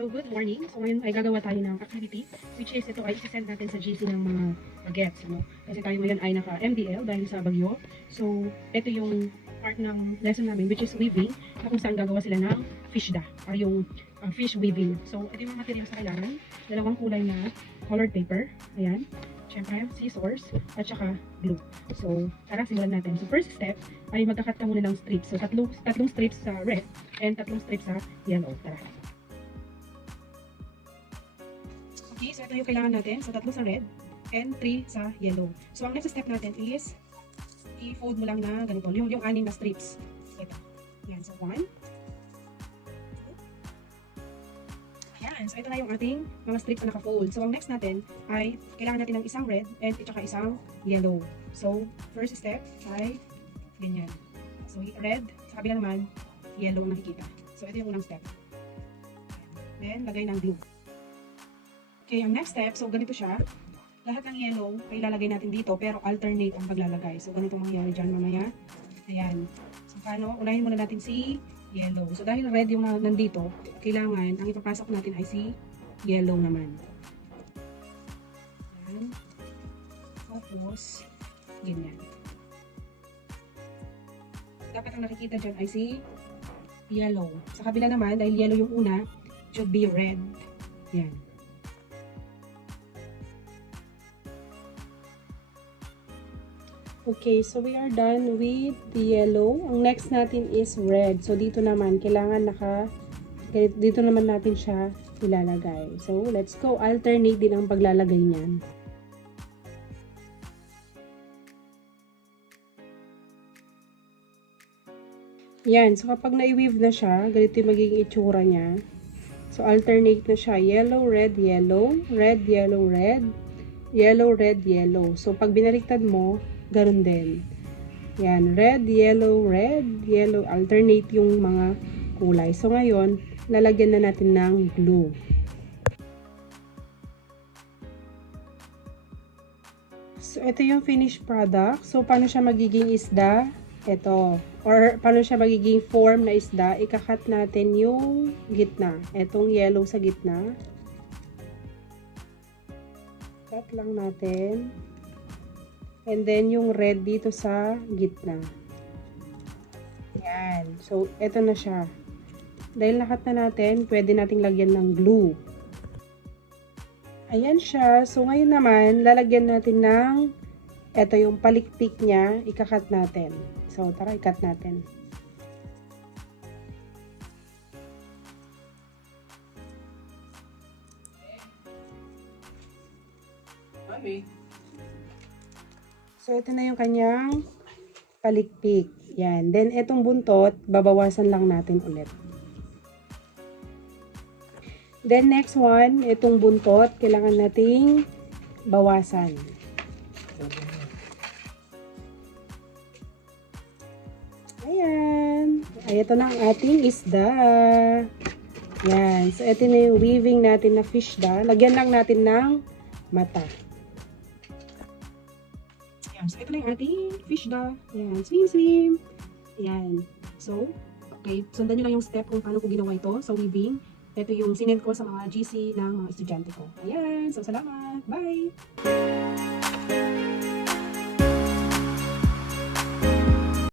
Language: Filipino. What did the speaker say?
So, good morning. So, ngayon ay gagawa tayo ng activity, which is ito ay isasend natin sa GC ng mga bagets, ano? Kasi tayo ngayon ay naka-MDL dahil sa bagyo. So, ito yung part ng lesson namin, which is weaving, na kung saan gagawa sila ng fishda, or yung fish weaving. So, ito yung mga materials na kailangan. Dalawang kulay na colored paper. Ayan. Siyempre, scissors, at saka glue. So, tara, simulan natin. So, first step ay magkakat ka muna ng strips. So, tatlong strips sa red and tatlong strips sa yellow. Tara. Okay, so ito yung kailangan natin. So, 3 sa red and 3 sa yellow. So, ang next step natin is i-fold mo lang na ganito. Yung 6 na strips. Ito. Yan. So, 1. Ayan. So, ito na yung ating mga strips na naka-fold. So, ang next natin ay kailangan natin ng isang red and tsaka isang yellow. So, first step ay ganyan. So, red. Sa kabila naman, yellow ang nakikita. So, ito yung unang step. Then, lagay ng glue. Okay, ang next step, so ganito siya. Lahat ng yellow ay ilalagay natin dito, pero alternate ang paglalagay. So, ganito mangyayari dyan mamaya. Ayan. So, paano? Unahin muna natin si yellow. So, dahil red yung nandito, kailangan, ang ipapasok natin ay si yellow naman. Ayan. Tapos, ganyan. Dapat ang nakikita dyan ay si yellow. Sa kabila naman, dahil yellow yung una, should be red. Ayan. Okay, so we are done with the yellow. Ang next natin is red. So, dito naman, kailangan dito naman natin siya ilalagay. So, let's go. Alternate din ang paglalagay niyan. Yan. So, kapag na-weave na siya, ganito yung magiging itsura niya. So, alternate na siya. Yellow, red, yellow. Red, yellow, red. Yellow, red, yellow. So, pag binaliktad mo, ganun din. Yan, red, yellow, red, yellow. Alternate yung mga kulay. So, ngayon, lalagyan na natin ng glue. So, ito yung finished product. So, paano siya magiging isda? Ito. Or, paano siya magiging form na isda? Ikakat natin yung gitna. Itong yellow sa gitna. Cut lang natin. And then, yung red dito sa gitna. Yan. So, eto na siya. Dahil nakat na natin, pwede nating lagyan ng glue. Ayan siya. So, ngayon naman, lalagyan natin ng eto yung palikpik niya. Ikakat natin. So, tara, ikat natin. Mami. So, ito na yung kanyang palikpik. Yan. Then, etong buntot, babawasan lang natin ulit. Then, next one, itong buntot, kailangan nating bawasan. Ayan. Ay, ito na ang ating isda. Yan. So, ito na yung weaving natin na fishda. Lagyan lang natin ng mata. So, ito na yung ating fishda. Ayan, swim, swim. Ayan. So, okay, sundan nyo lang yung step kung paano ko ginawa ito sa weaving. Ito yung sinend ko sa mga GC ng mga estudyante ko. Ayan, so salamat. Bye!